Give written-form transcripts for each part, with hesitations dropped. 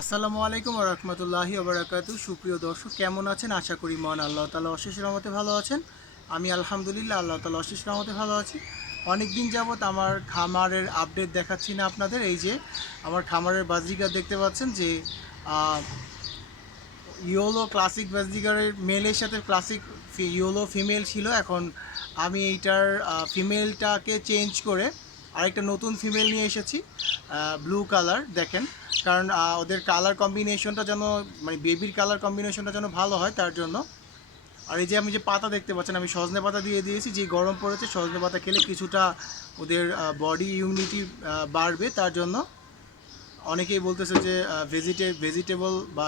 আসসালামু আলাইকুম ওয়া রাহমাতুল্লাহি ওয়া বারাকাতুহু। সুপ্রিয় দর্শক, কেমন আছেন? আশা করি মহান আল্লাহ তাআলা অশেষ রহমতে ভালো আছেন। আমি আলহামদুলিল্লাহ আল্লাহ তাআলা অশেষ রহমতে ভালো আছি। অনেক দিন যাবত আমার খামারের আপডেট দেখাচ্ছি না আপনাদের। এই যে আমার খামারের বাজিকার দেখতে পাচ্ছেন যে ইয়োলো ক্লাসিক বাজিকারের মেলের সাথে ক্লাসিক ইয়োলো ফিমেল ছিল। এখন আমি এইটার ফিমেলটাকে চেঞ্জ করে আরেকটা নতুন ফিমেল নিয়ে এসেছি, ব্লু কালার। দেখেন, কারণ ওদের কালার কম্বিনেশনটা যেন মানে বেবির কালার কম্বিনেশনটা যেন ভালো হয় তার জন্য। আর এই যে আমি যে পাতা দেখতে পাচ্ছেন, আমি সজনে পাতা দিয়ে দিয়েছি। যে গরম পড়েছে, সজনে পাতা খেলে কিছুটা ওদের বডি ইমিউনিটি বাড়বে তার জন্য। অনেকেই বলতেছে যে ভেজিটেবল বা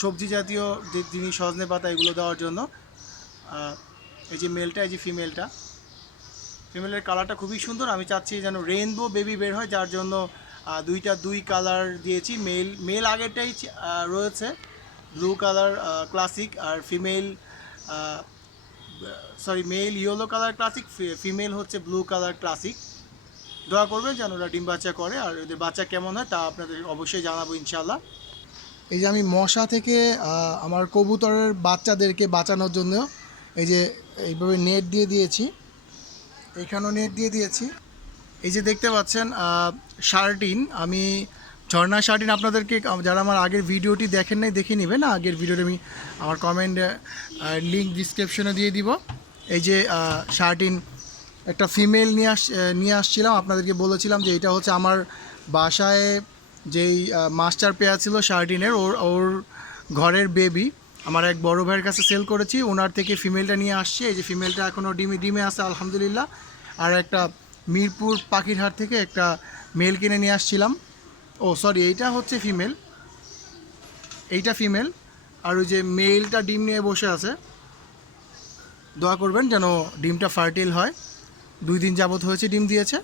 সবজি জাতীয় যে জিনিস, সজনে পাতা এগুলো দেওয়ার জন্য। এই যে মেলটা, এই যে ফিমেলটা, ফিমেলের কালারটা খুবই সুন্দর। আমি চাচ্ছি যেন রেইনবো বেবি বের হয়, যার জন্য দুই কালার দিয়েছি। মেল আগেরটাই রয়েছে ব্লু কালার ক্লাসিক, আর female male yellow colour classic, female হচ্ছে ব্লু কালার ক্লাসিক। দোয়া করবেন যেন ওরা ডিম বাচ্চা করে, আর ওদের বাচ্চা কেমন হয় তা আপনাদের অবশ্যই জানাবো ইনশাল্লাহ। এই যে আমি মশা থেকে আমার কবুতরের বাচ্চাদেরকে বাঁচানোর জন্য এই যে এইভাবে নেট দিয়ে দিয়েছি, এইখানেও নেট দিয়ে দিয়েছি। এই যে দেখতে পাচ্ছেন শার্টিন, আমি ঝর্ণা শার্টিন আপনাদেরকে, যারা আমার আগের ভিডিওটি দেখেন নাই দেখে নেবেন। আগের ভিডিওটি আমি আমার কমেন্ট লিঙ্ক ডিসক্রিপশনে দিয়ে দিব। এই যে শার্টিন একটা ফিমেল নিয়ে আসছিলাম, আপনাদেরকে বলেছিলাম যে এটা হচ্ছে আমার বাসায় যেই মাস্টার পেয়ার ছিল শার্টিনের, ওর ওর ঘরের বেবি। আমার এক বড় ভাইয়ের কাছে সেল করেছি, ওনার থেকে ফিমেলটা নিয়ে আসছি। এই যে ফিমেলটা এখনও ডিমে আছে আলহামদুলিল্লাহ। আর একটা মিরপুর পাখির হাট থেকে একটা মেল কিনে নিয়ে আসছিলাম। ও সরি, এইটা হচ্ছে ফিমেল, এইটা ফিমেল। আর ওই যে মেলটা ডিম নিয়ে বসে আছে। দোয়া করবেন যেন ডিমটা ফার্টিল হয়। 2 দিন যাবত হয়েছে ডিম দিয়েছে।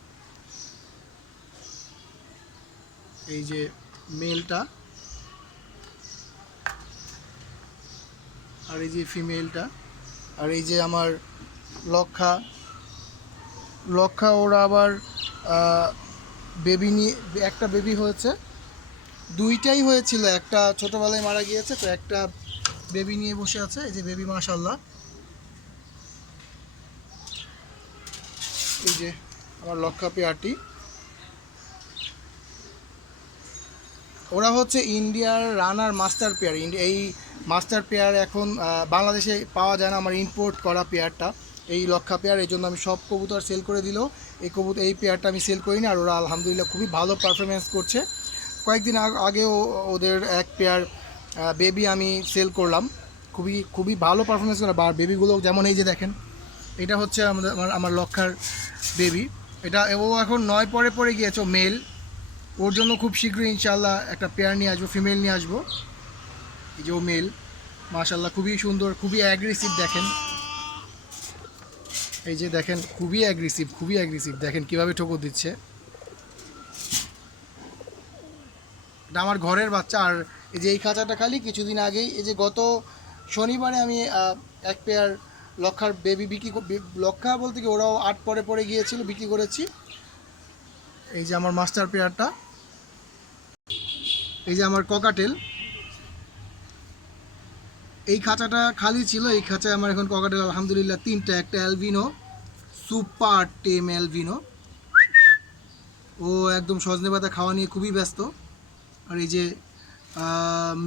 এই যে মেলটা, আর এই যে ফিমেলটা, আর এই যে আমার লক্ষা লক্ষা ওরা আবার বেবি নিয়ে, একটা বেবি হয়েছে, দুইটাই হয়েছিল, একটা ছোটোবেলায় মারা গিয়েছে, তো একটা বেবি নিয়ে বসে আছে। এই যে বেবি, মাশাল্লাহ। এই যে আমার লক্ষা পেয়ারটি, ওরা হচ্ছে ইন্ডিয়ার রানার মাস্টার পেয়ার। এই মাস্টার পেয়ার এখন বাংলাদেশে পাওয়া যায় না, আমার ইম্পোর্ট করা পেয়ারটা এই লক্ষা পেয়ার। এই জন্য আমি সব কবুতর সেল করে দিলেও এই পেয়ারটা আমি সেল করিনি। আর ওরা আলহামদুলিল্লাহ খুবই ভালো পারফরমেন্স করছে। কয়েকদিন আগেও ওদের এক পেয়ার বেবি আমি সেল করলাম, খুবই খুবই ভালো পারফরমেন্স করে। আর বেবিগুলো যেমন এই যে দেখেন, এটা হচ্ছে আমার লক্ষার বেবি। এটা ও এখন 9 পরে গিয়েছে, মেল। ওর জন্য খুব শীঘ্রই ইনশাআল্লাহ একটা পেয়ার নিয়ে আসবো, ফিমেল নিয়ে আসবো। এই যে ও মেল, মাশাআল্লাহ খুবই সুন্দর, খুবই অ্যাগ্রেসিভ। দেখেন, এই যে দেখেন, খুবই অ্যাগ্রেসিভ, দেখেন কিভাবে ঠোকর দিচ্ছে। এটা আমার ঘরের বাচ্চা। আর এই যে এই খাঁচাটা খালি কিছুদিন আগেই, এই যে গত শনিবারে আমি এক পেয়ার লক্ষার বেবি লক্ষা বলতে কি, ওরাও 8 পরে গিয়েছিল, বিক্রি করেছি। এই যে আমার মাস্টার পেয়ারটা, এই যে আমার ককাটেল। এই খাঁচাটা খালি ছিল, এই খাঁচায় আমার এখন ককাটেল আলহামদুলিল্লাহ 3টা। একটা অ্যালবিনো, সুপার টেম অ্যালবিনো, ও একদম সজনে পাতা খাওয়া নিয়ে খুবই ব্যস্ত। আর এই যে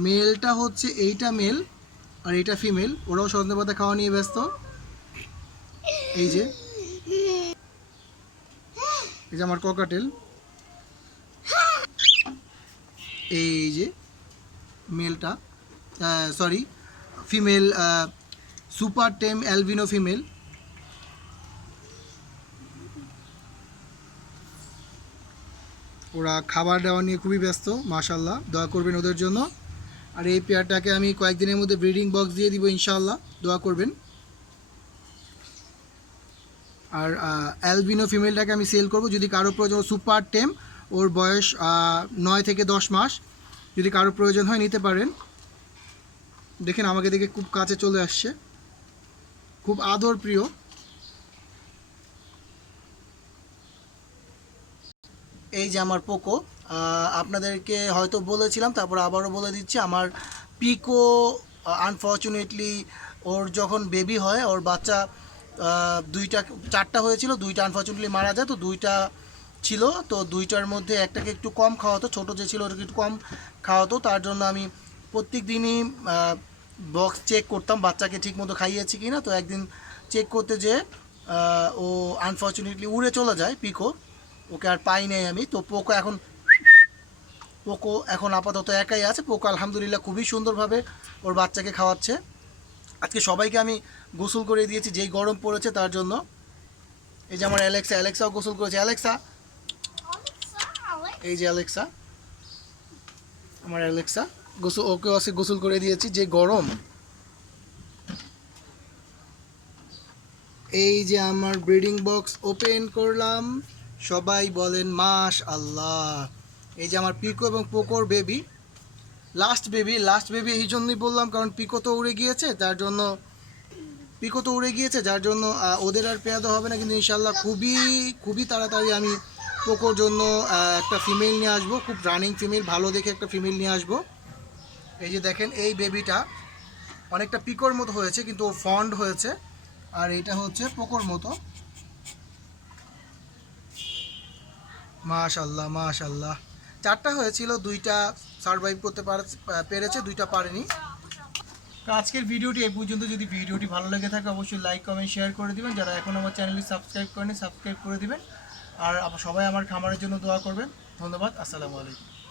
মেলটা হচ্ছে, এইটা মেল আর এইটা ফিমেল, ওরাও সজনে পাতা খাওয়া নিয়ে ব্যস্ত। এই যে এই যে আমার ককাটেল, এই যে মেলটা, সরি ফিমেল, সুপার টেম অ্যালবিনো ফিমেল। ওরা খাবার দেওয়া নিয়ে খুবই ব্যস্ত, মাশাল্লাহ, দোয়া করবেন ওদের জন্য। আর এই পেয়ারটাকে আমি কয়েকদিনের মধ্যে ব্রিডিং বক্স দিয়ে দিব ইনশাআল্লাহ, দোয়া করবেন। আর অ্যালবিনো ফিমেলটাকে আমি সেল করব, যদি কারো প্রয়োজন। সুপার টেম, ওর বয়স 9 থেকে 10 মাস, যদি কারো প্রয়োজন হয় নিতে পারেন। দেখেন আমাকে দেখে খুব কাছে চলে আসছে, খুব আদর প্রিয়। এই যে আমার পোকো, আপনাদেরকে হয়তো বলেছিলাম, তারপর আবারও বলে দিচ্ছি, আমার পিকো আনফর্চুনেটলি ওর যখন বেবি হয়, ওর বাচ্চা দুইটা চারটা হয়েছিল, দুইটা আনফর্চুনেটলি মারা যায়। তো দুইটা ছিল, তো দুইটার মধ্যে একটাকে একটু কম খাওয়াতো, ছোটো যে ছিল ওটাকে একটু কম খাওয়াতো, তার জন্য আমি প্রত্যেক দিনই বক্স চেক করতাম বাচ্চাকে ঠিকমতো খাইয়েছি কি না। তো একদিন চেক করতে যেয়ে ও আনফর্চুনেটলি উড়ে চলে যায় পিকো, ওকে আর পাই নাই আমি। তো পোকো এখন আপাতত একাই আছে। পোকো আলহামদুলিল্লাহ খুবই সুন্দরভাবে ওর বাচ্চাকে খাওয়াচ্ছে। আজকে সবাইকে আমি গোসল করে দিয়েছি, যেই গরম পড়েছে তার জন্য। এই যে আমার অ্যালেক্সাও গোসল করেছে। অ্যালেক্সা, এই যে অ্যালেক্সা, আমার অ্যালেক্সা ওকে আজকে গোসল করে দিয়েছি, যে গরম। এই যে আমার ব্রিডিং বক্স ওপেন করলাম, সবাই বলেন মাশাআল্লাহ। এই যে আমার পিকো এবং পোকোর বেবি, লাস্ট বেবি এই জন্যই বললাম কারণ পিকো তো উড়ে গিয়েছে, যার জন্য ওদের আর পেয়াদা হবে না। কিন্তু ইনশাল্লাহ খুবই খুবই তাড়াতাড়ি আমি পোকোর জন্য একটা ফিমেল নিয়ে আসবো, খুব রানিং ফিমেল, ভালো দেখে একটা ফিমেল নিয়ে আসবো। এই যে দেখেন, এই বেবিটা অনেকটা পিকোর মতো হয়েছে, কিন্তু ও ফন্ড হয়েছে, আর এটা হচ্ছে পোকোর মতো। মাশাল্লাহ মাশাল্লাহ, চারটা হয়েছিল, দুইটা সারভাইভ করতে পেরেছে, দুইটা পারেনি। তো আজকের ভিডিওটি এই পর্যন্ত। যদি ভিডিওটি ভালো লেগে থাকে অবশ্যই লাইক কমেন্ট শেয়ার করে দিবেন। যারা এখন আমার চ্যানেলটি সাবস্ক্রাইব করেনি সাবস্ক্রাইব করে দিবেন। আর সবাই আমার খামারের জন্য দোয়া করবেন। ধন্যবাদ। আসসালামু আলাইকুম।